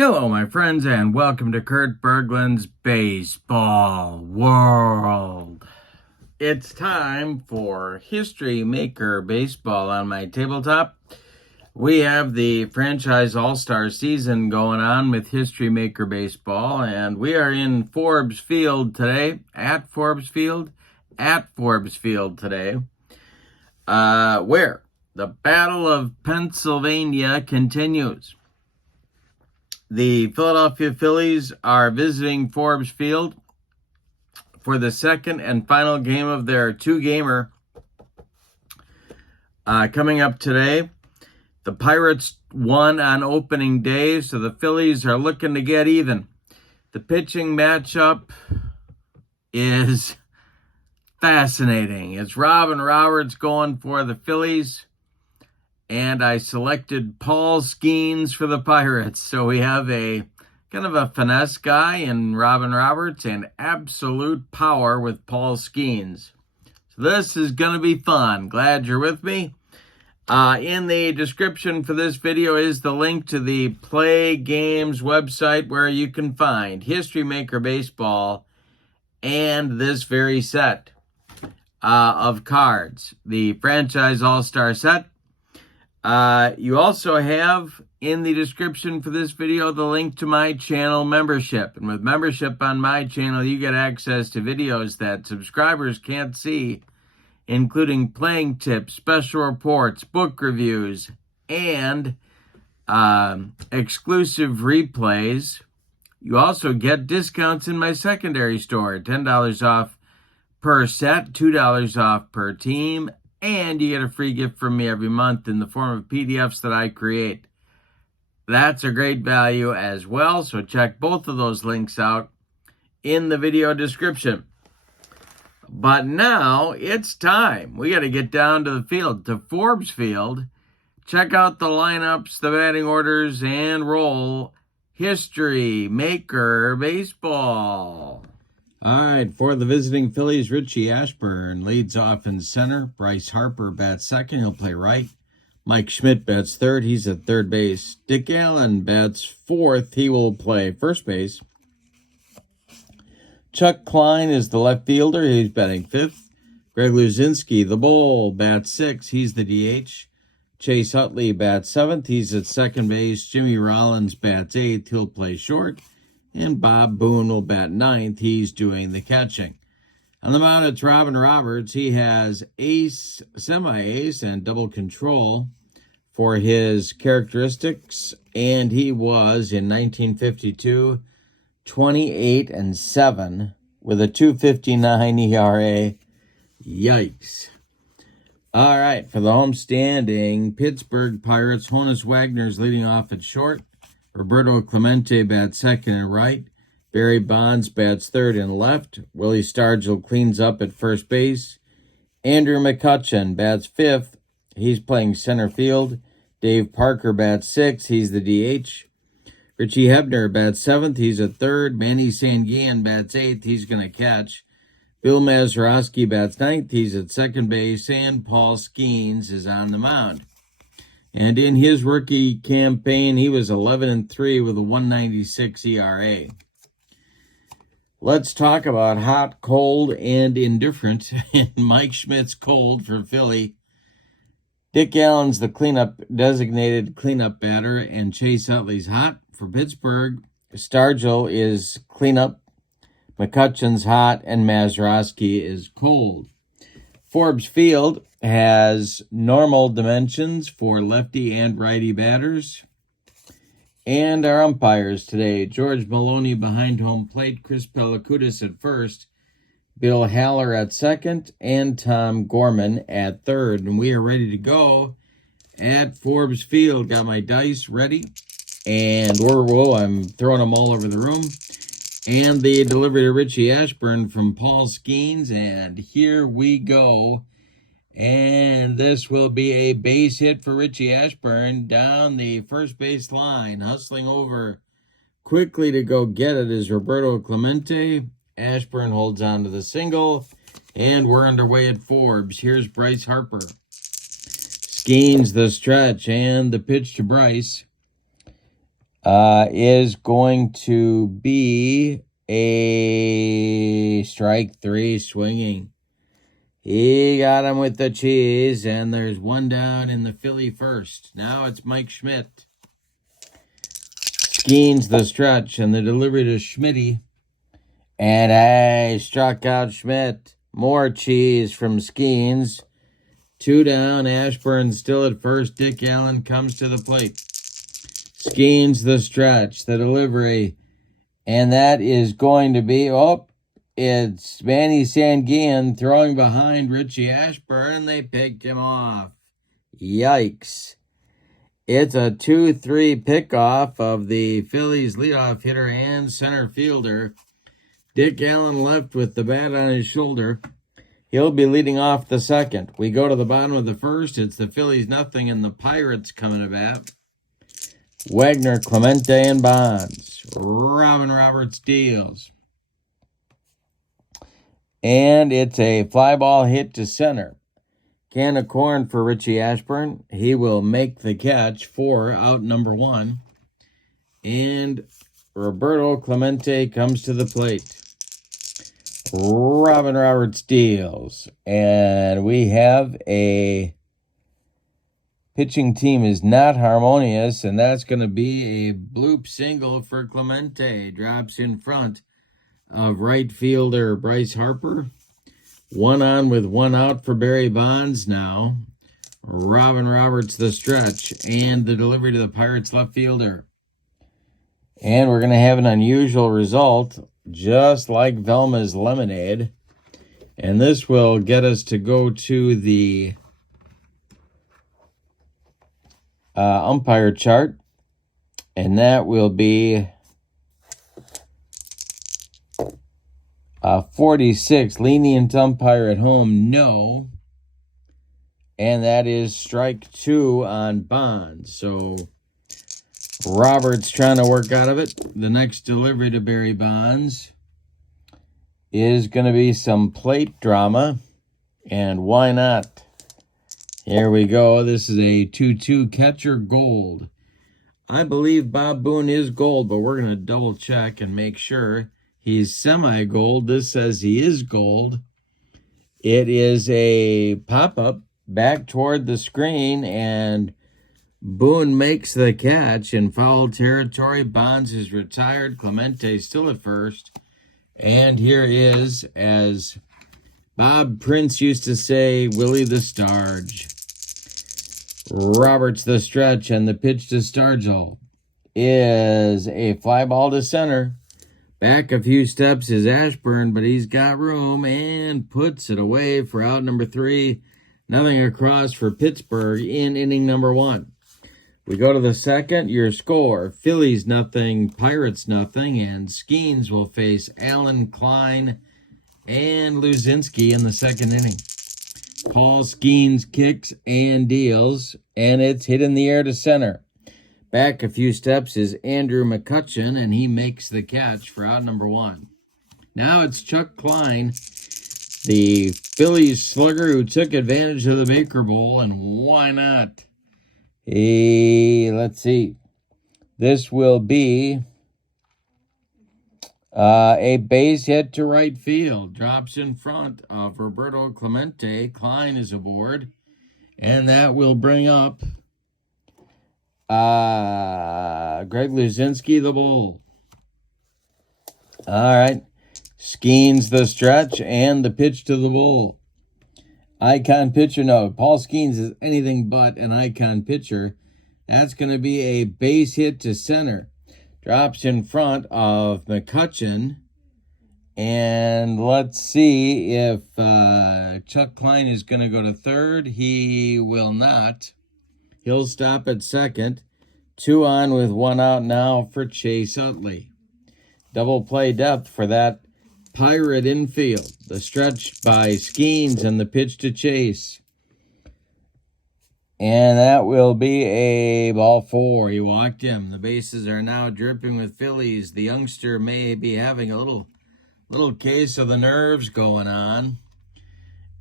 Hello, my friends, and welcome to Kurt Berglund's Baseball World. It's time for History Maker Baseball on my tabletop. We have the franchise All-Star season going on with History Maker Baseball, and we are in Forbes Field today, at Forbes Field today, where the Battle of Pennsylvania continues. The Philadelphia Phillies are visiting Forbes Field for the second and final game of their two-gamer coming up today. The Pirates won on opening day, so the Phillies are looking to get even. The pitching matchup is fascinating. It's Robin Roberts going for the Phillies, and I selected Paul Skenes for the Pirates. So we have a kind of a finesse guy in Robin Roberts and absolute power with Paul Skenes. So this is going to be fun. Glad you're with me. In the description for this video is the link to the Play Games website where you can find History Maker Baseball and this very set of cards, the Franchise All-Star set. You also have in the description for this video the link to my channel membership. And with membership on my channel, you get access to videos that subscribers can't see, including playing tips, special reports, book reviews, and exclusive replays. You also get discounts in my secondary store, $10 off per set, $2 off per team, and you get a free gift from me every month in the form of PDFs that I create. That's a great value as well, so check both of those links out in the video description. But now it's time. We got to get down to the field, to Forbes Field. Check out the lineups, the batting orders, and roll History Maker Baseball. All right, for the visiting Phillies, Richie Ashburn leads off in center. Bryce Harper bats second. He'll play right. Mike Schmidt bats third. He's at third base. Dick Allen bats fourth. He will play first base. Chuck Klein is the left fielder. He's batting fifth. Greg Luzinski, the bull, bats sixth. He's the DH. Chase Utley bats seventh. He's at second base. Jimmy Rollins bats eighth. He'll play short. And Bob Boone will bat ninth. He's doing the catching. On the mound, it's Robin Roberts. He has ace, semi-ace, and double control for his characteristics. And he was, in 1952, 28-7 with a 2.59 ERA. Yikes. All right, for the homestanding Pittsburgh Pirates, Honus Wagner's leading off at short. Roberto Clemente bats second and right. Barry Bonds bats third and left. Willie Stargell cleans up at first base. Andrew McCutchen bats fifth. He's playing center field. Dave Parker bats sixth. He's the DH. Richie Hebner bats seventh. He's at third. Manny Sanguillen bats eighth. He's going to catch. Bill Mazeroski bats ninth. He's at second base. And Paul Skenes is on the mound. And in his rookie campaign, he was 11-3 with a 1.96 ERA. Let's talk about hot, cold, and indifferent. And Mike Schmidt's cold for Philly. Dick Allen's the designated cleanup batter, and Chase Utley's hot for Pittsburgh. Stargell is cleanup. McCutchen's hot, and Mazeroski is cold. Forbes Field has normal dimensions for lefty and righty batters. And our umpires today, George Maloney behind home plate, Chris Pelakudis at first, Bill Haller at second, and Tom Gorman at third. And we are ready to go at Forbes Field. Got my dice ready, and I'm throwing them all over the room. And the delivery to Richie Ashburn from Paul Skenes, and here we go. And this will be a base hit for Richie Ashburn down the first base line. Hustling over quickly to go get it is Roberto Clemente. Ashburn holds on to the single, and we're underway at Forbes. Here's Bryce Harper. Skenes the stretch, and the pitch to Bryce. is going to be a strike 3 swinging. He got him with the cheese, and there's one down in the Philly first. Now it's Mike Schmidt. Skenes the stretch, and the delivery to Schmitty. And I struck out Schmidt. More cheese from Skenes. 2 down. Ashburn still at first. Dick Allen comes to the plate. Skenes the stretch, the delivery. And that is going to be, it's Manny Sanguillen throwing behind Richie Ashburn, and they picked him off. Yikes. It's a 2-3 pickoff of the Phillies leadoff hitter and center fielder. Dick Allen left with the bat on his shoulder. He'll be leading off the second. We go to the bottom of the first. It's the Phillies nothing and the Pirates coming to bat. Wagner, Clemente, and Bonds. Robin Roberts deals. And it's a fly ball hit to center. Can of corn for Richie Ashburn. He will make the catch for out number 1. And Roberto Clemente comes to the plate. Robin Roberts deals. And we have a pitching team is not harmonious, and that's going to be a bloop single for Clemente. Drops in front of right fielder Bryce Harper. 1 on with 1 out for Barry Bonds now. Robin Roberts the stretch and the delivery to the Pirates left fielder. And we're going to have an unusual result, just like Velma's Lemonade. And this will get us to go to the umpire chart. And that will be 46, lenient umpire at home, no. And that is strike 2 on Bonds. So Roberts trying to work out of it. The next delivery to Barry Bonds is going to be some plate drama. And why not? Here we go. This is a 2-2 catcher gold. I believe Bob Boone is gold, but we're going to double check and make sure. He's semi-gold. This says he is gold. It is a pop-up back toward the screen, and Boone makes the catch in foul territory. Bonds is retired. Clemente still at first. And here is, as Bob Prince used to say, Willie the Starge. Roberts the stretch, and the pitch to Stargell is a fly ball to center. Back a few steps is Ashburn, but he's got room and puts it away for out number 3. Nothing across for Pittsburgh in inning number 1. We go to the second. Your score, Phillies nothing, Pirates nothing, and Skenes will face Allen, Klein, and Luzinski in the second inning. Paul Skenes kicks and deals, and it's hit in the air to center. Back a few steps is Andrew McCutcheon, and he makes the catch for out number 1. Now it's Chuck Klein, the Phillies slugger who took advantage of the Baker Bowl, and why not? Let's see. This will be a base hit to right field. Drops in front of Roberto Clemente. Klein is aboard, and that will bring up Greg Luzinski, the bull. All right. Skenes the stretch and the pitch to the bull. Icon pitcher, no. Paul Skenes is anything but an icon pitcher. That's going to be a base hit to center. Drops in front of McCutcheon. And let's see if Chuck Klein is going to go to third. He will not. He'll stop at second. 2 on with 1 out now for Chase Utley. Double play depth for that Pirate infield. The stretch by Skenes and the pitch to Chase. And that will be a ball 4. He walked him. The bases are now dripping with Phillies. The youngster may be having a little case of the nerves going on.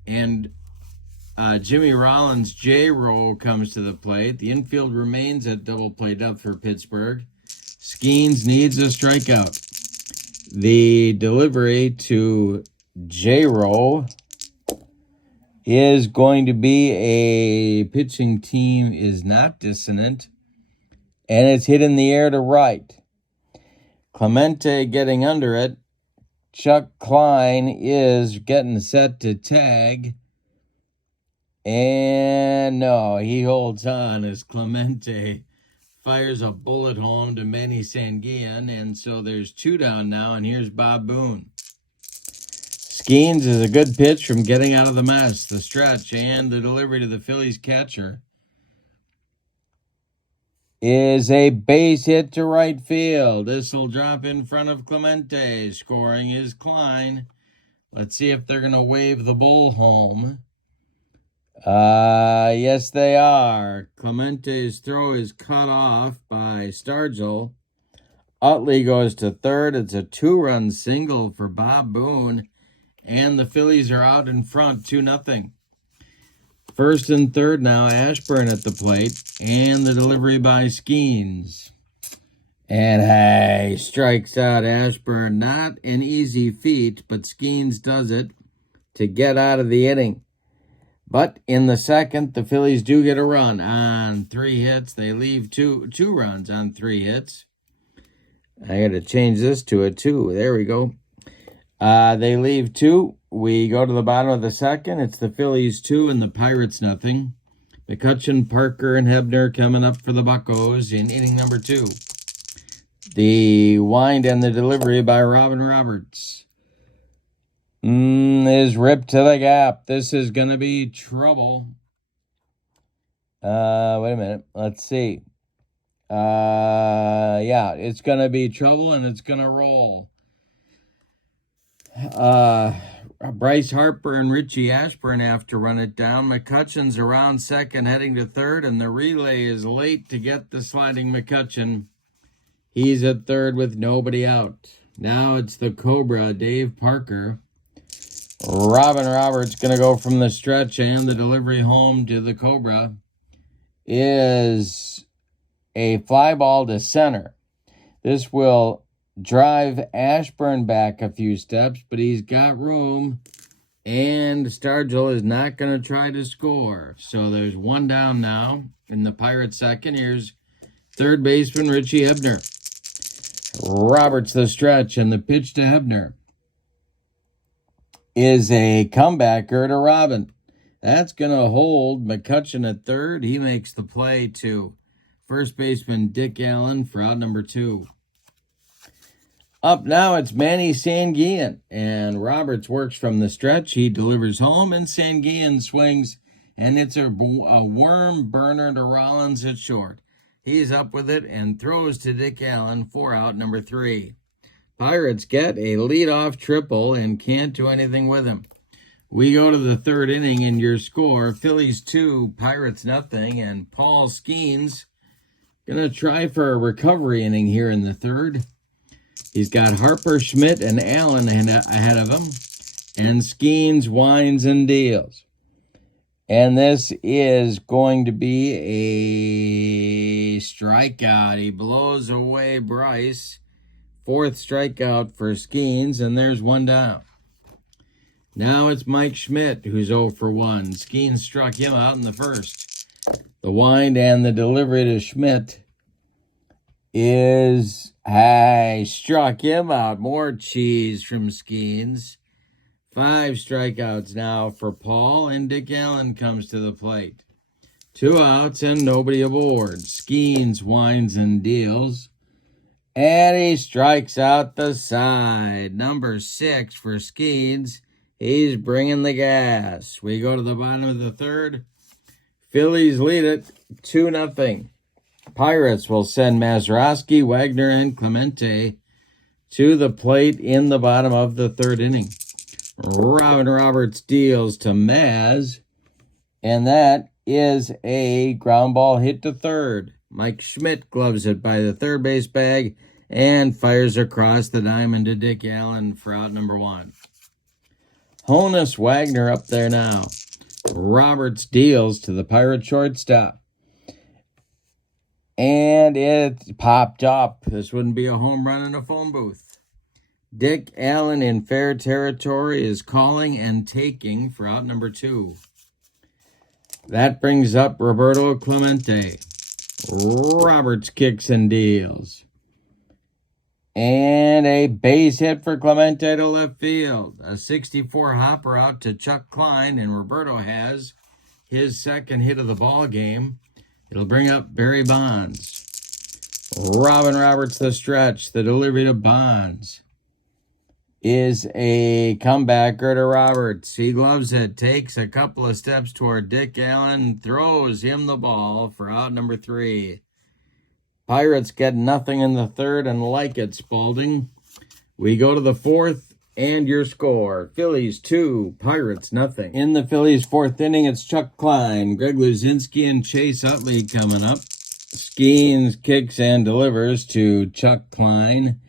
And Jimmy Rollins' J-Roll comes to the plate. The infield remains at double play depth for Pittsburgh. Skenes needs a strikeout. The delivery to J-Row is going to be a pitching team is not dissonant, and it's hit in the air to right. Clemente getting under it. Chuck Klein is getting set to tag. And no, he holds on as Clemente fires a bullet home to Manny Sanguillen. And so there's 2 down now, and here's Bob Boone. Skenes is a good pitch from getting out of the mess. The stretch and the delivery to the Phillies catcher is a base hit to right field. This will drop in front of Clemente. Scoring is Klein. Let's see if they're going to wave the bull home. Yes, they are. Clemente's throw is cut off by Stargell. Utley goes to third. It's a 2-run single for Bob Boone. And the Phillies are out in front, 2-0. First and third now, Ashburn at the plate. And the delivery by Skenes. And hey, strikes out Ashburn. Not an easy feat, but Skenes does it to get out of the inning. But in the second, the Phillies do get a run on 3 hits. They leave two runs on 3 hits. I got to change this to a 2. There we go. They leave 2. We go to the bottom of the second. It's the Phillies 2 and the Pirates nothing. McCutchen, Parker, and Hebner coming up for the Buccos in inning number 2. The wind and the delivery by Robin Roberts is ripped to the gap. This is going to be trouble. Wait a minute. Let's see. Yeah, it's going to be trouble, and it's going to roll. Bryce Harper and Richie Ashburn have to run it down. McCutchen's around second, heading to third, and the relay is late to get the sliding McCutchen. He's at third with nobody out. Now it's the Cobra, Dave Parker. Robin Roberts going to go from the stretch, and the delivery home to the Cobra is a fly ball to center. This will drive Ashburn back a few steps, but he's got room, and Stargell is not going to try to score. So there's 1 down now in the Pirates' second. Here's third baseman Richie Hebner. Roberts the stretch, and the pitch to Hebner is a comebacker to Robin. That's going to hold McCutchen at third. He makes the play to first baseman Dick Allen for out number 2. Up now, it's Manny Sanguillen, and Roberts works from the stretch. He delivers home, and Sanguillen swings, and it's a worm burner to Rollins at short. He's up with it and throws to Dick Allen for out number 3. Pirates get a leadoff triple and can't do anything with him. We go to the third inning, and your score, Phillies 2, Pirates nothing, and Paul Skenes going to try for a recovery inning here in the third. He's got Harper, Schmidt, and Allen ahead of him, and Skenes winds and deals. And this is going to be a strikeout. He blows away Bryce. 4th strikeout for Skenes, and there's 1 down. Now it's Mike Schmidt, who's 0 for 1. Skenes struck him out in the first. The wind and the delivery to Schmidt is, struck him out. More cheese from Skenes. 5 strikeouts now for Paul, and Dick Allen comes to the plate. 2 outs and nobody aboard. Skenes winds and deals. And he strikes out the side. Number 6 for Skenes. He's bringing the gas. We go to the bottom of the third. Phillies lead it 2-0. Pirates will send Mazeroski, Wagner, and Clemente to the plate in the bottom of the third inning. Robin Roberts deals to Maz, and that is a ground ball hit to third. Mike Schmidt gloves it by the third base bag and fires across the diamond to Dick Allen for out number 1. Honus Wagner up there now. Roberts deals to the Pirate shortstop. And it popped up. This wouldn't be a home run in a phone booth. Dick Allen in fair territory is calling and taking for out number 2. That brings up Roberto Clemente. Roberts kicks and deals. And a base hit for Clemente to left field. A 64 hopper out to Chuck Klein, and Roberto has his second hit of the ball game. It'll bring up Barry Bonds. Robin Roberts the stretch. The delivery to Bonds is a comebacker to Roberts. He gloves it, takes a couple of steps toward Dick Allen, throws him the ball for out number 3. Pirates get nothing in the third and like it, Spalding. We go to the 4th, and your score. Phillies 2, Pirates nothing. In the Phillies' 4th inning, it's Chuck Klein, Greg Luzinski, and Chase Utley coming up. Skenes kicks and delivers to Chuck Klein.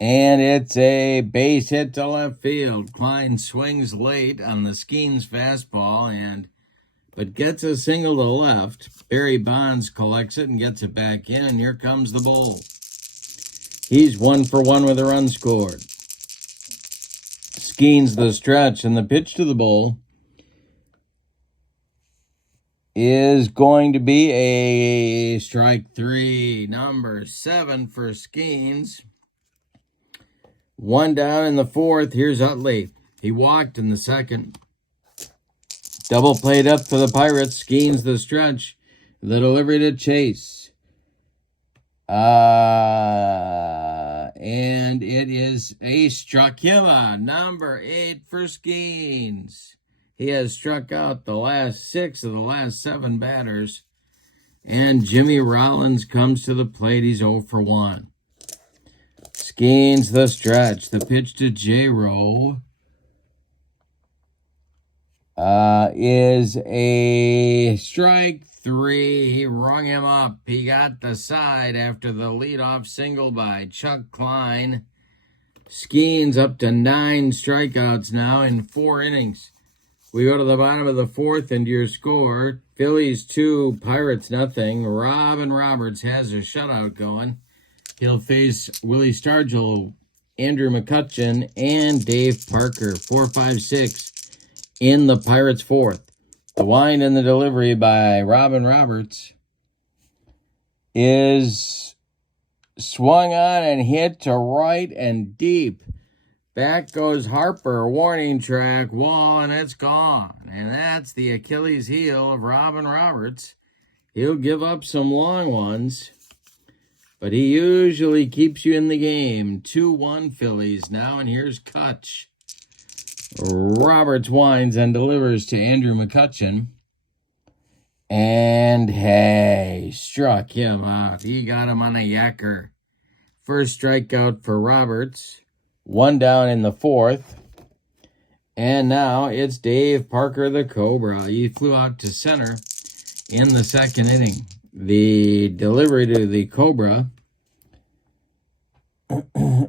And it's a base hit to left field. Klein swings late on the Skenes fastball, but gets a single to left. Barry Bonds collects it and gets it back in, and here comes the Bull. He's 1 for 1 with a run scored. Skenes the stretch, and the pitch to the Bull is going to be a strike 3, number 7 for Skenes. 1 down in the 4th. Here's Utley. He walked in the 2nd. Double played up for the Pirates. Skenes the stretch. The delivery to Chase. And it is a struck him out. Number 8 for Skenes. He has struck out the last 6 of the last 7 batters. And Jimmy Rollins comes to the plate. He's 0 for 1. Skenes the stretch. The pitch to J-Rowe is a strike 3. He rung him up. He got the side after the leadoff single by Chuck Klein. Skenes up to 9 strikeouts now in 4 innings. We go to the bottom of the 4th, and your score, Phillies 2, Pirates nothing. Robin Roberts has a shutout going. He'll face Willie Stargell, Andrew McCutchen, and Dave Parker. 4, 5, 6 in the Pirates' 4th. The wind and the delivery by Robin Roberts is swung on and hit to right and deep. Back goes Harper, warning track, wall, and it's gone. And that's the Achilles heel of Robin Roberts. He'll give up some long ones, but he usually keeps you in the game. 2-1 Phillies now, and here's Kutch. Roberts winds and delivers to Andrew McCutchen. And hey, struck him out. He got him on a yacker. First strikeout for Roberts. 1 down in the 4th. And now it's Dave Parker, the Cobra. He flew out to center in the 2nd inning. The delivery to the Cobra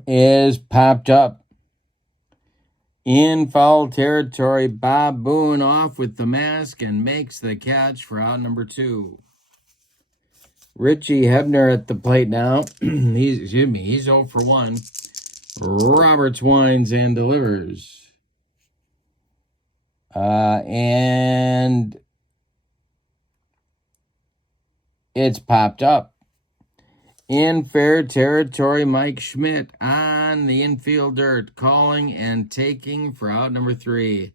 is popped up. In foul territory, Bob Boone off with the mask and makes the catch for out number 2. Richie Hebner at the plate now. He's 0 for 1. Roberts winds and delivers. And it's popped up. In fair territory, Mike Schmidt on the infield dirt, calling and taking for out number 3.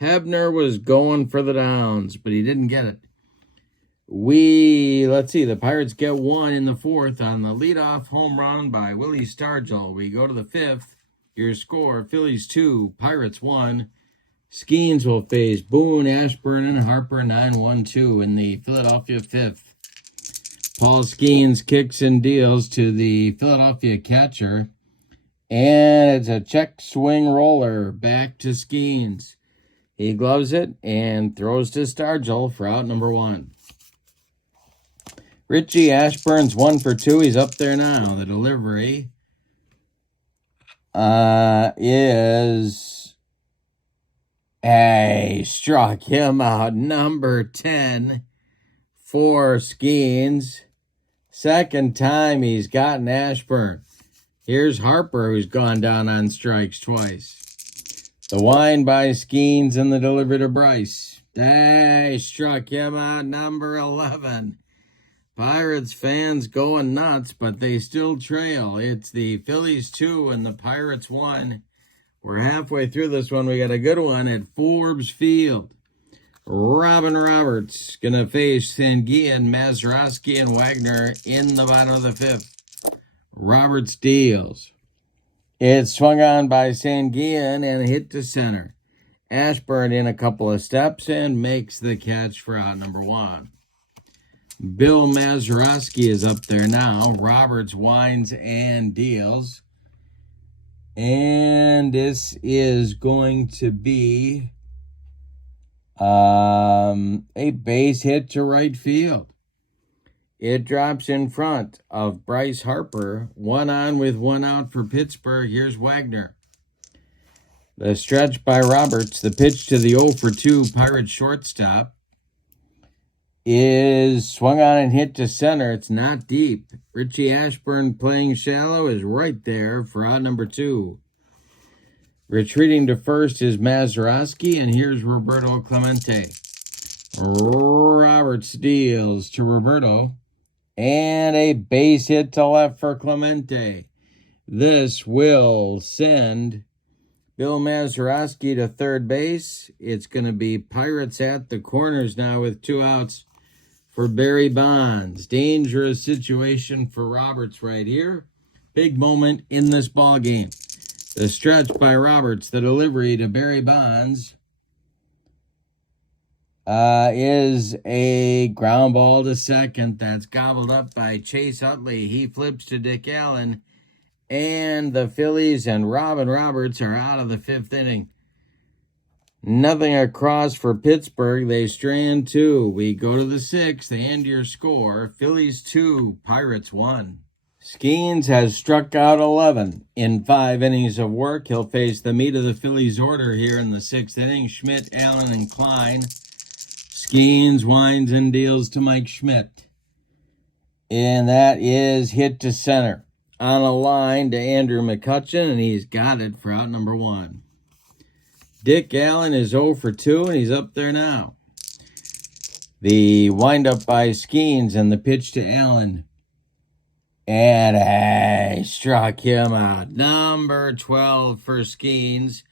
Hebner was going for the downs, but he didn't get it. Let's see, the Pirates get 1 in the 4th on the leadoff home run by Willie Stargell. We go to the 5th. Your score, Phillies 2, Pirates 1. Skenes will face Boone, Ashburn, and Harper 9-1-2 in the Philadelphia 5th. Paul Skenes kicks and deals to the Philadelphia catcher. And it's a check swing roller back to Skenes. He gloves it and throws to Stargell for out number 1. Richie Ashburn's 1 for 2. He's up there now. The delivery is struck him out. Number 10 for Skenes. Second time he's gotten Ashburn. Here's Harper, who's gone down on strikes twice. The wind by Skenes and the delivery to Bryce. They struck him out, number 11. Pirates fans going nuts, but they still trail. It's the Phillies 2 and the Pirates 1. We're halfway through this one. We got a good one at Forbes Field. Robin Roberts going to face Sanguillen, Mazeroski, and Wagner in the bottom of the fifth. Roberts deals. It's swung on by Sanguillen and hit to center. Ashburn in a couple of steps and makes the catch for out number 1. Bill Mazeroski is up there now. Roberts winds and deals. And this is going to be a base hit to right field. It drops in front of Bryce Harper. 1 on with 1 out for Pittsburgh. Here's Wagner. The stretch by Roberts. The pitch to the 0 for 2 Pirates shortstop is swung on and hit to center. It's not deep. Richie Ashburn playing shallow is right there for out number 2. Retreating to first is Mazeroski, and here's Roberto Clemente. Roberts deals to Roberto, and a base hit to left for Clemente. This will send Bill Mazeroski to third base. It's going to be Pirates at the corners now with 2 outs for Barry Bonds. Dangerous situation for Roberts right here. Big moment in this ball game. The stretch by Roberts, the delivery to Barry Bonds, is a ground ball to second. That's gobbled up by Chase Utley. He flips to Dick Allen. And the Phillies and Robin Roberts are out of the 5th inning. Nothing across for Pittsburgh. They strand 2. We go to the 6th, and your score, Phillies 2, Pirates 1. Skenes has struck out 11 in 5 innings of work. He'll face the meat of the Phillies order here in the 6th inning. Schmidt, Allen, and Klein. Skenes winds and deals to Mike Schmidt. And that is hit to center. On a line to Andrew McCutchen, and he's got it for out number 1. Dick Allen is 0 for 2, and he's up there now. The windup by Skenes and the pitch to Allen. And he struck him out. Number 12 for Skenes,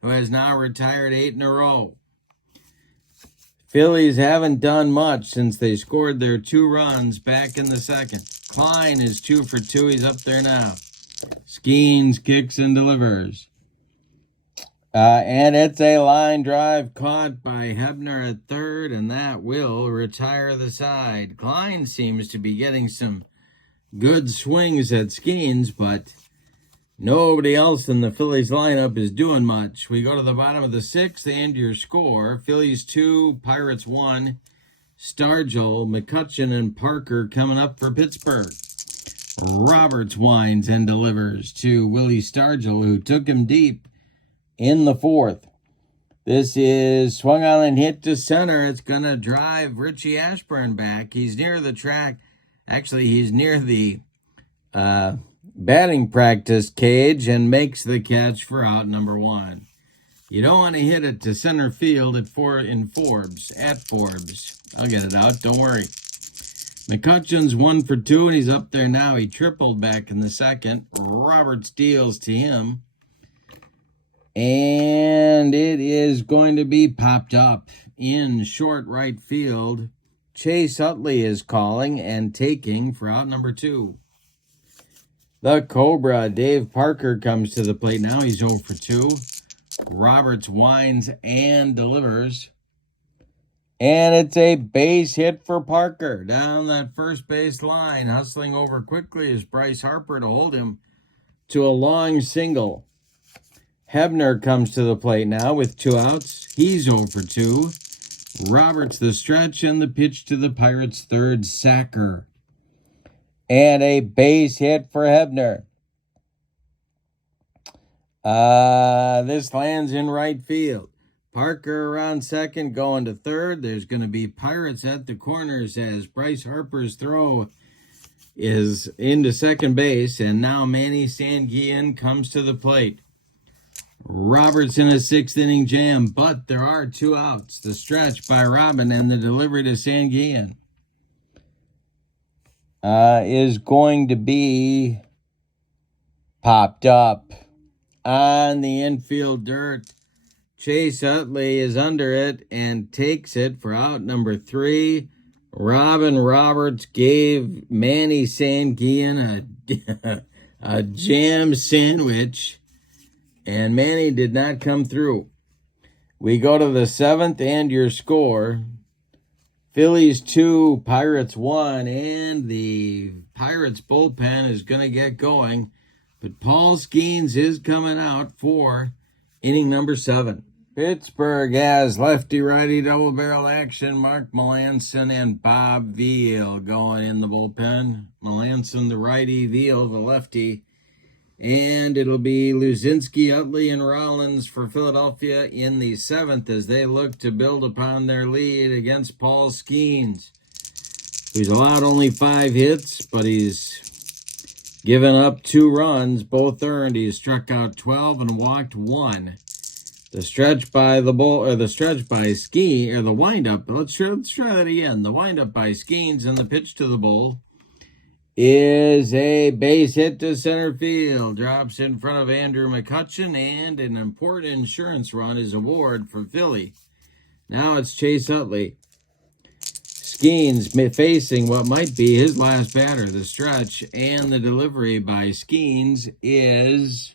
who has now retired 8 in a row. Phillies haven't done much since they scored their 2 runs back in the 2nd. Klein is 2 for 2. He's up there now. Skenes kicks and delivers. And it's a line drive caught by Hebner at third, and that will retire the side. Klein seems to be getting some good swings at Skenes, but nobody else in the Phillies lineup is doing much. We go to the bottom of the 6th, and your score, Phillies 2, Pirates 1. Stargell, McCutchen, and Parker coming up for Pittsburgh. Roberts winds and delivers to Willie Stargell, who took him deep in the 4th. This is swung on and hit to center. It's going to drive Richie Ashburn back. He's near the track. Actually, he's near the batting practice cage and makes the catch for out number 1. You don't want to hit it to center field at Forbes. I'll get it out, don't worry. McCutchen's 1 for 2, and he's up there now. He tripled back in the 2nd. Roberts deals to him. And it is going to be popped up in short right field. Chase Utley is calling and taking for out number 2. The Cobra, Dave Parker, comes to the plate now. He's 0 for 2. Roberts winds and delivers. And it's a base hit for Parker. Down that first base line, hustling over quickly is Bryce Harper to hold him to a long single. Hebner comes to the plate now with 2 outs. He's 0 for 2. Roberts the stretch and the pitch to the Pirates' third sacker. And a base hit for Hebner. This lands in right field. Parker around second, going to third. There's going to be Pirates at the corners as Bryce Harper's throw is into second base, and now Manny Sanguillen comes to the plate. Roberts in a sixth inning jam, but there are 2 outs. The stretch by Robin and the delivery to Sanguillen is going to be popped up on the infield dirt. Chase Utley is under it and takes it for out number 3. Robin Roberts gave Manny Sanguillen a jam sandwich, and Manny did not come through. We go to the 7th, and your score: Phillies 2, Pirates 1, and the Pirates bullpen is going to get going. But Paul Skenes is coming out for inning number 7. Pittsburgh has lefty-righty double-barrel action. Mark Melanson and Bob Veal going in the bullpen. Melanson the righty, Veal the lefty. And it'll be Luzinski, Utley, and Rollins for Philadelphia in the 7th as they look to build upon their lead against Paul Skenes, who's allowed only 5 hits, but he's given up 2 runs, both earned. He's struck out 12 and walked 1. The stretch by the windup. Let's try that again. The windup by Skenes and the pitch to the bull is a base hit to center field. Drops in front of Andrew McCutcheon, and an important insurance run is awarded for Philly. Now it's Chase Utley. Skenes facing what might be his last batter. The stretch and the delivery by Skenes is...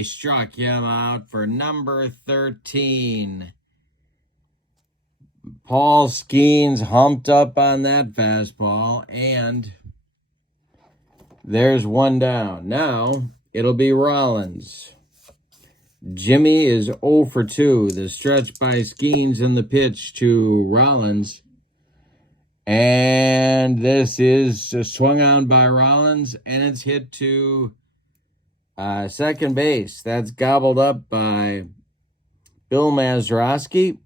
he struck him out for number 13. Paul Skenes humped up on that fastball, and there's 1 down. Now it'll be Rollins. Jimmy is 0 for 2. The stretch by Skenes and the pitch to Rollins. And this is swung on by Rollins, and it's hit to second base. That's gobbled up by Bill Mazeroski.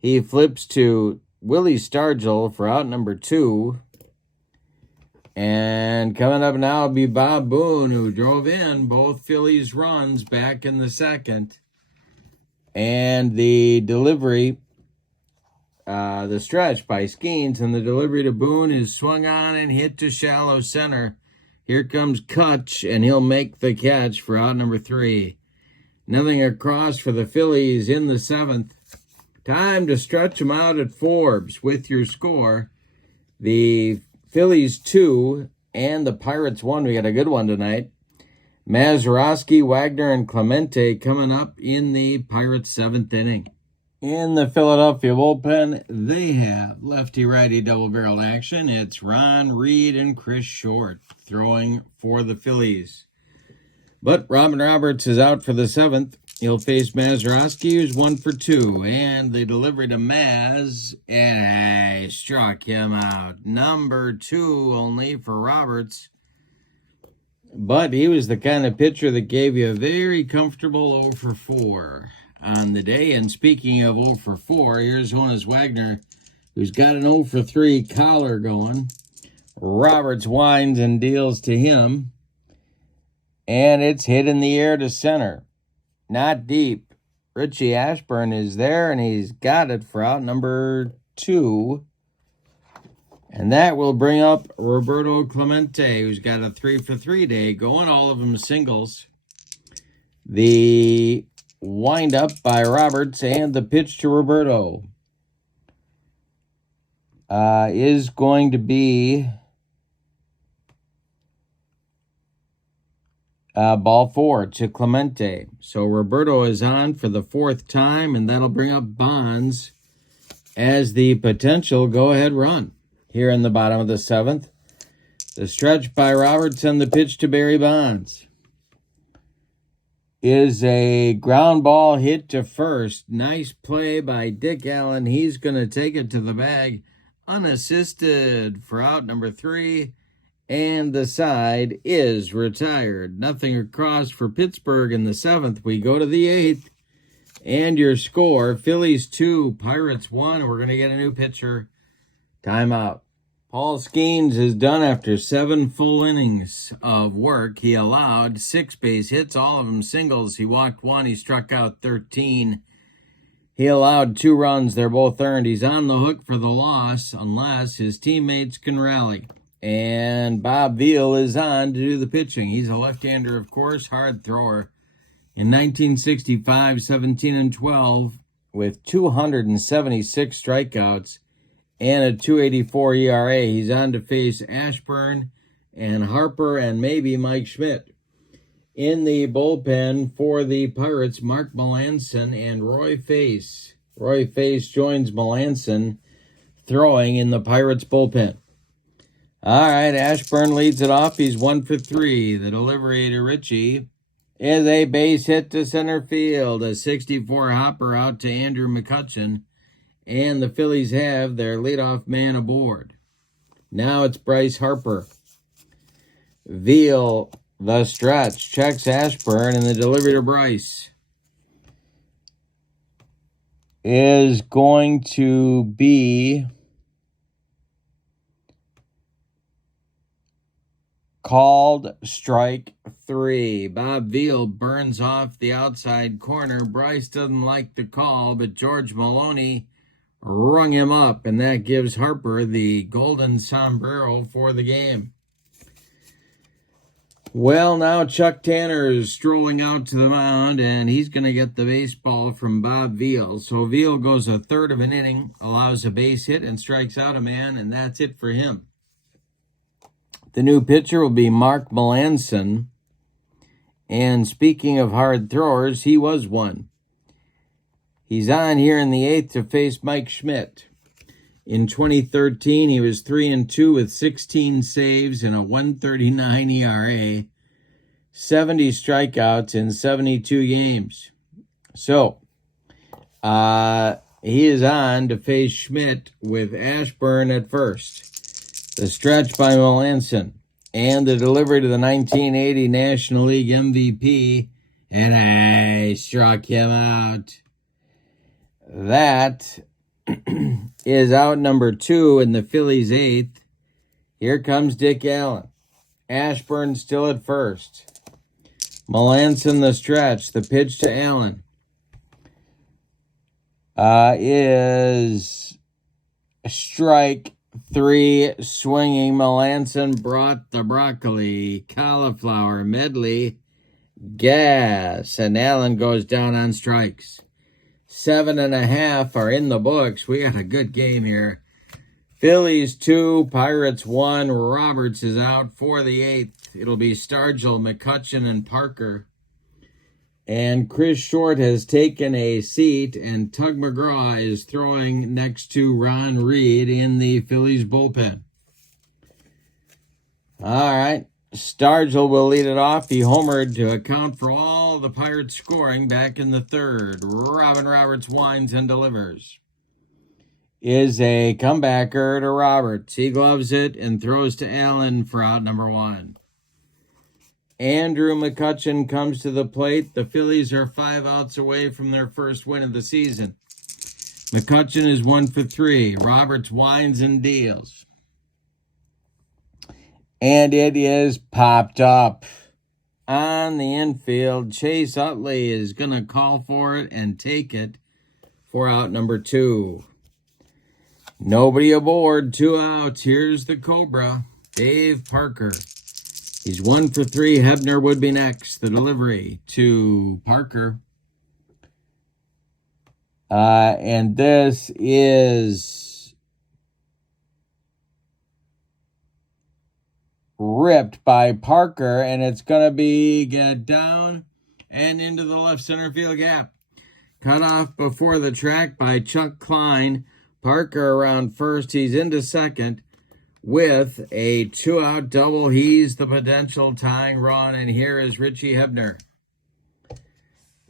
He flips to Willie Stargell for out number 2. And coming up now will be Bob Boone, who drove in both Phillies runs back in the 2nd. And the delivery, the stretch by Skenes, and the delivery to Boone is swung on and hit to shallow center. Here comes Kutch, and he'll make the catch for out number 3. Nothing across for the Phillies in the 7th. Time to stretch them out at Forbes with your score. The Phillies 2 and the Pirates 1. We got a good one tonight. Mazeroski, Wagner, and Clemente coming up in the Pirates 7th inning. In the Philadelphia bullpen, they have lefty-righty double-barrel action. It's Ron Reed and Chris Short throwing for the Phillies. But Robin Roberts is out for the 7th. He'll face Mazeroski, who's 1 for 2. And the delivery to Maz, and struck him out. Number 2 only for Roberts. But he was the kind of pitcher that gave you a very comfortable 0 for 4 on the day. And speaking of 0 for 4, here's Honus Wagner, who's got an 0 for 3 collar going. Roberts winds and deals to him. And it's hit in the air to center. Not deep. Richie Ashburn is there, and he's got it for out number 2. And that will bring up Roberto Clemente, who's got a 3 for 3 day going, all of them singles. The windup by Roberts and the pitch to Roberto is going to be ball 4 to Clemente. So Roberto is on for the 4th time, and that'll bring up Bonds as the potential go-ahead run here in the bottom of the 7th. The stretch by Roberts and the pitch to Barry Bonds is a ground ball hit to first. Nice play by Dick Allen. He's going to take it to the bag unassisted for out number 3. And the side is retired. Nothing across for Pittsburgh in the 7th. We go to the 8th. And your score, Phillies 2, Pirates 1. We're going to get a new pitcher. Timeout. Paul Skenes is done after 7 full innings of work. He allowed 6 base hits, all of them singles. He walked 1. He struck out 13. He allowed 2 runs. They're both earned. He's on the hook for the loss unless his teammates can rally. And Bob Veal is on to do the pitching. He's a left-hander, of course, hard thrower. In 1965, 17-12 with 276 strikeouts and a 2.84 ERA. He's on to face Ashburn and Harper and maybe Mike Schmidt. In the bullpen for the Pirates, Mark Melanson and Roy Face. Roy Face joins Melanson throwing in the Pirates bullpen. All right, Ashburn leads it off. He's 1 for 3. The delivery to Richie is a base hit to center field. A 64 hopper out to Andrew McCutcheon. And the Phillies have their leadoff man aboard. Now it's Bryce Harper. Veal, the stretch, checks Ashburn, and the delivery to Bryce is going to be called strike 3. Bob Veal burns off the outside corner. Bryce doesn't like the call, but George Maloney rung him up, and that gives Harper the golden sombrero for the game. Well, now Chuck Tanner is strolling out to the mound, and he's going to get the baseball from Bob Veal. So Veal goes a third of an inning, allows a base hit, and strikes out a man, and that's it for him. The new pitcher will be Mark Melanson. And speaking of hard throwers, he was one. He's on here in the 8th to face Mike Schmidt. In 2013, he was 3-2 with 16 saves and a 1.39 ERA, 70 strikeouts in 72 games. So, he is on to face Schmidt with Ashburn at first. The stretch by Melanson and the delivery to the 1980 National League MVP, and I struck him out. That is out number 2 in the Phillies' 8th. Here comes Dick Allen. Ashburn still at first. Melanson the stretch. The pitch to Allen is strike 3 swinging. Melanson brought the broccoli, cauliflower, medley, gas, and Allen goes down on strikes. 7.5 are in the books. We got a good game here. Phillies 2, Pirates 1. Roberts is out for the 8th. It'll be Stargell, McCutcheon, and Parker. And Chris Short has taken a seat, and Tug McGraw is throwing next to Ron Reed in the Phillies bullpen. All right. Stargell will lead it off. He homered to account for all the Pirates scoring back in the 3rd. Robin Roberts winds and delivers. Is a comebacker to Roberts. He gloves it and throws to Allen for out number 1. Andrew McCutcheon comes to the plate. The Phillies are 5 outs away from their first win of the season. McCutcheon is 1 for 3. Roberts winds and deals. And it is popped up on the infield. Chase Utley is going to call for it and take it for out number 2. Nobody aboard, 2 outs. Here's the Cobra, Dave Parker. He's 1 for 3. Hebner would be next. The delivery to Parker. And this is ripped by Parker, and it's going to be get down and into the left center field gap. Cut off before the track by Chuck Klein. Parker around first. He's into second with a 2-out double. He's the potential tying run, and here is Richie Hebner.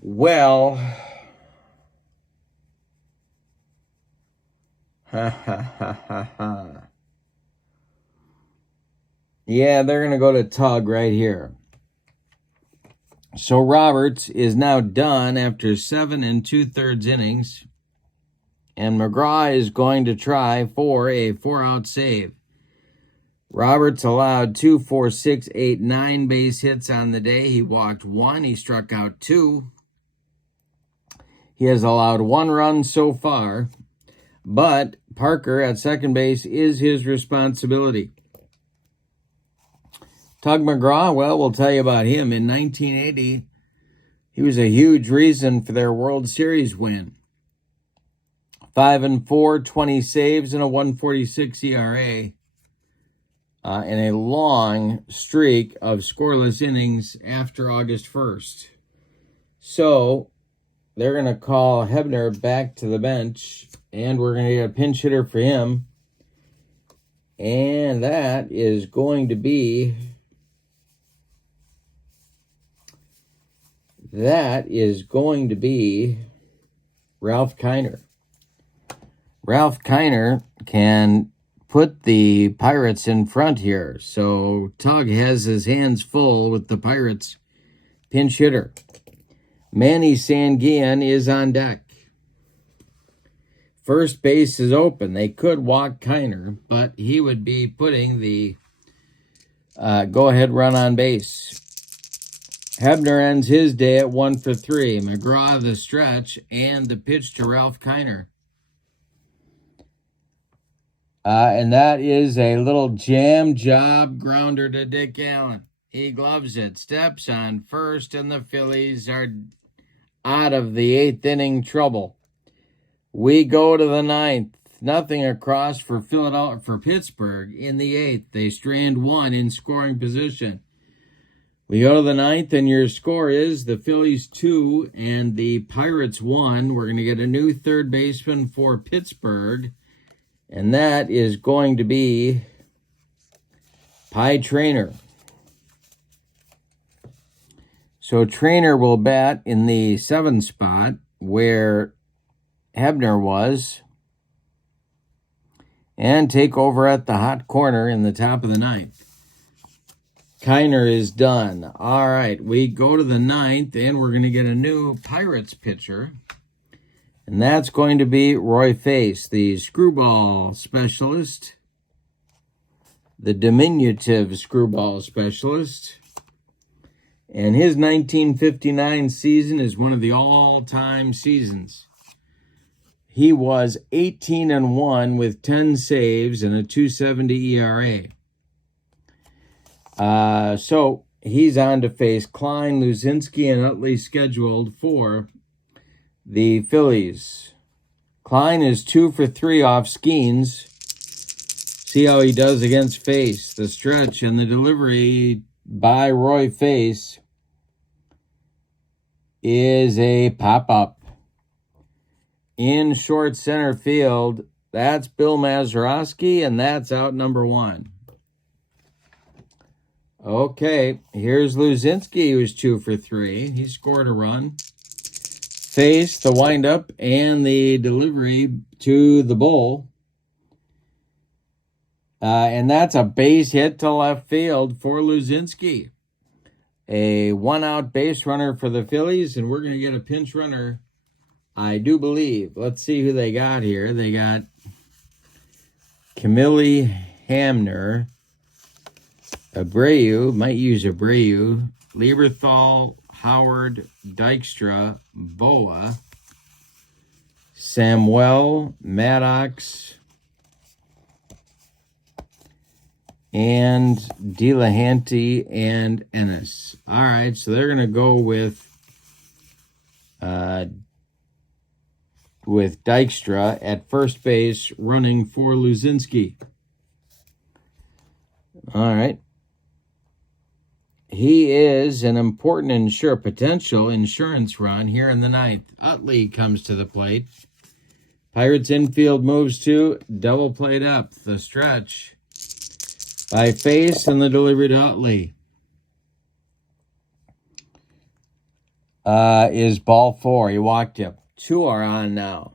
Well, yeah, they're going to go to Tug right here. So Roberts is now done after 7 2/3 innings. And McGraw is going to try for a 4-out save. Roberts allowed 2, 4, 6, 8, 9 base hits on the day. He walked 1. He struck out 2. He has allowed 1 run so far. But Parker at second base is his responsibility. Tug McGraw, well, we'll tell you about him. In 1980, he was a huge reason for their World Series win. 5-4, 20 saves, and a 1.46 ERA. And a long streak of scoreless innings after August 1st. So they're going to call Hebner back to the bench, and we're going to get a pinch hitter for him. And that is going to be Ralph Kiner. Ralph Kiner can put the Pirates in front here. So Tug has his hands full with the Pirates pinch hitter. Manny Sanguillen is on deck. First base is open. They could walk Kiner, but he would be putting the go-ahead run on base. Hebner ends his day at 1 for 3. McGraw the stretch and the pitch to Ralph Kiner. And that is a little jam job grounder to Dick Allen. He gloves it, steps on first, and the Phillies are out of the 8th inning trouble. We go to the 9th. Nothing across for Pittsburgh in the 8th. They strand 1 in scoring position. We go to the 9th, and your score is the Phillies 2 and the Pirates 1. We're going to get a new third baseman for Pittsburgh, and that is going to be Pie Traynor. So Traynor will bat in the 7th spot where Hebner was and take over at the hot corner in the top of the 9th. Kiner is done. All right, we go to the 9th, and we're going to get a new Pirates pitcher. And that's going to be Roy Face, the screwball specialist, the diminutive screwball specialist. And his 1959 season is one of the all-time seasons. He was 18-1 with 10 saves and a 2.70 ERA. So he's on to face Klein, Luzinski, and Utley scheduled for the Phillies. Klein is 2 for 3 off Skenes. See how he does against Face. The stretch and the delivery by Roy Face is a pop-up. In short center field, that's Bill Mazeroski, and that's out number 1. Okay, here's Luzinski, who was 2 for 3. He scored a run. Face, the windup, and the delivery to the bull. And that's a base hit to left field for Luzinski. A 1-out base runner for the Phillies, and we're going to get a pinch runner, I do believe. Let's see who they got here. They got Camille Hamner, Abreu, might use Abreu, Lieberthal, Howard, Dykstra, Boa, Samuel, Maddox, and Delahanty and Ennis. All right, so they're going to go with Dykstra at first base, running for Luzinski. All right. He is an important potential insurance run here in the 9th. Utley comes to the plate. Pirates infield moves to double played up. The stretch by Face and the delivery to Utley is ball 4. He walked him. 2 are on now.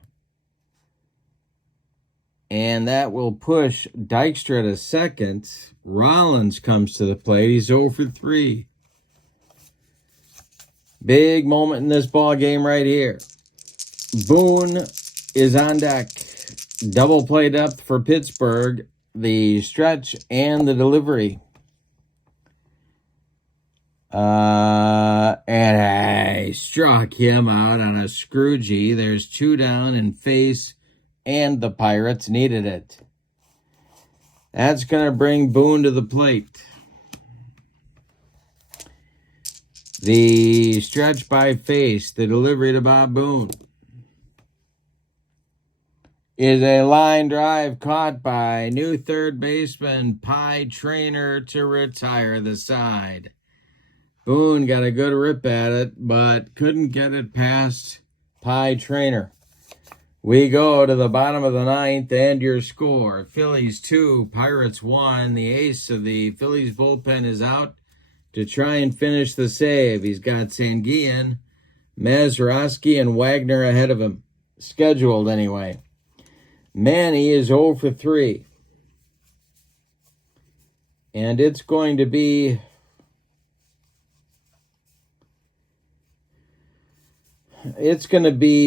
And that will push Dykstra to second. Rollins comes to the plate. He's 0 for 3. Big moment in this ball game right here. Boone is on deck. Double play depth for Pittsburgh. The stretch and the delivery. And I struck him out on a Scroogey. There's 2 down in face, and the Pirates needed it. That's going to bring Boone to the plate. The stretch by face, the delivery to Bob Boone, is a line drive caught by new third baseman Pie Trainer to retire the side. Boone got a good rip at it, but couldn't get it past Pie Trainer. We go to the bottom of the 9th, and your score. Phillies 2, Pirates 1. The ace of the Phillies bullpen is out to try and finish the save. He's got Skenes, Mazeroski, and Wagner ahead of him. Scheduled, anyway. Manny is 0 for 3. And it's going to be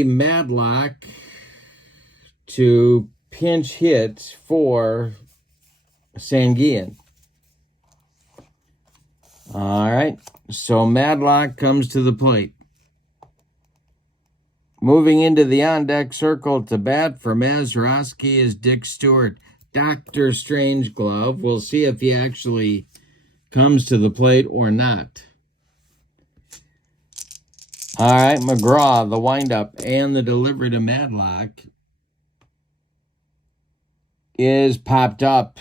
Madlock to pinch hit for Skenes. All right, so Madlock comes to the plate. Moving into the on-deck circle to bat for Mazeroski is Dick Stewart. Dr. Strangeglove. We'll see if he actually comes to the plate or not. All right, McGraw, the windup and the delivery to Madlock is popped up.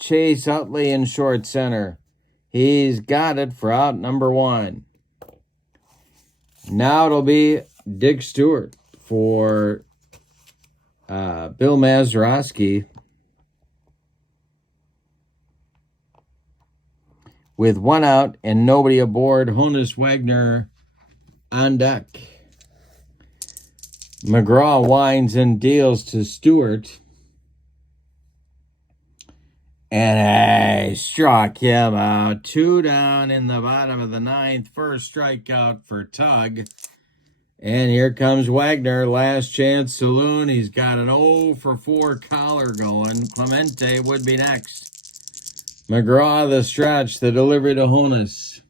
Chase Utley in short center. He's got it for out number 1. Now it'll be Dick Stewart for Bill Mazeroski. With 1 out and nobody aboard, Honus Wagner on deck. McGraw winds and deals to Stewart. And I struck him out. 2 down in the bottom of the 9th. First strikeout for Tug. And here comes Wagner. Last chance saloon. He's got an 0 for 4 collar going. Clemente would be next. McGraw, the stretch. The delivery to Honus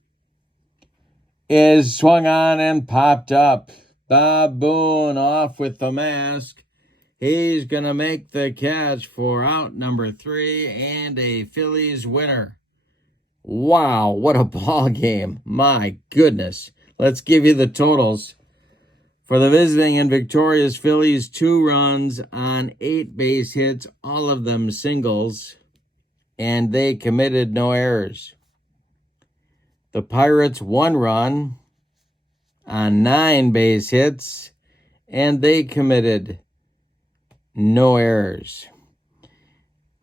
is swung on and popped up. Bob Boone off with the mask. He's going to make the catch for out number 3 and a Phillies winner. Wow, what a ball game. My goodness. Let's give you the totals. For the visiting and victorious Phillies, 2 runs on 8 base hits, all of them singles, and they committed no errors. The Pirates, 1 run on 9 base hits, and they committed no errors.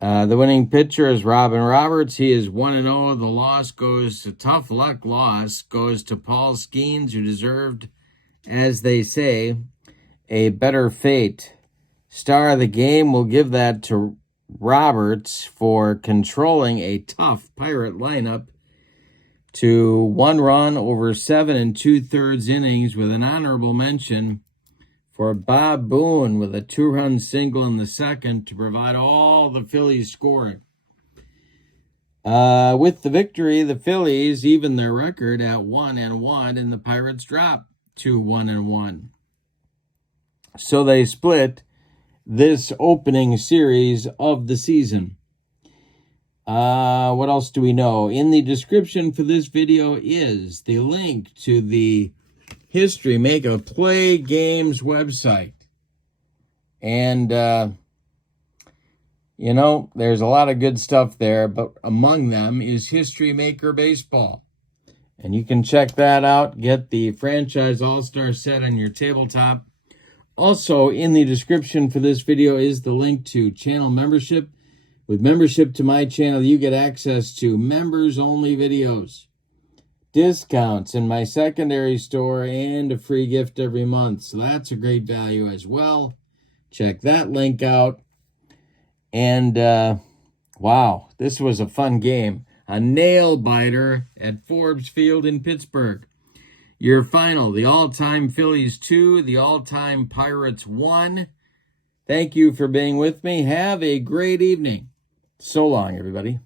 The winning pitcher is Robin Roberts. He is 1-0. The loss goes to tough luck loss goes to Paul Skenes, who deserved, as they say, a better fate. Star of the game will give that to Roberts for controlling a tough Pirate lineup to 1 run over 7 2/3 innings, with an honorable mention for Bob Boone with a 2-run single in the 2nd to provide all the Phillies scoring. With the victory, the Phillies even their record at 1-1, and the Pirates drop to 1-1. So they split this opening series of the season. What else do we know? In the description for this video is the link to the History Make a Play Games website. And, there's a lot of good stuff there, but among them is History Maker Baseball. And you can check that out, get the Franchise All-Star set on your tabletop. Also, in the description for this video is the link to channel membership. With membership to my channel, you get access to members-only videos, discounts in my secondary store, and a free gift every month. So that's a great value as well. Check that link out. And, wow, this was a fun game. A nail-biter at Forbes Field in Pittsburgh. Your final, the all-time Phillies 2, the all-time Pirates 1. Thank you for being with me. Have a great evening. So long, everybody.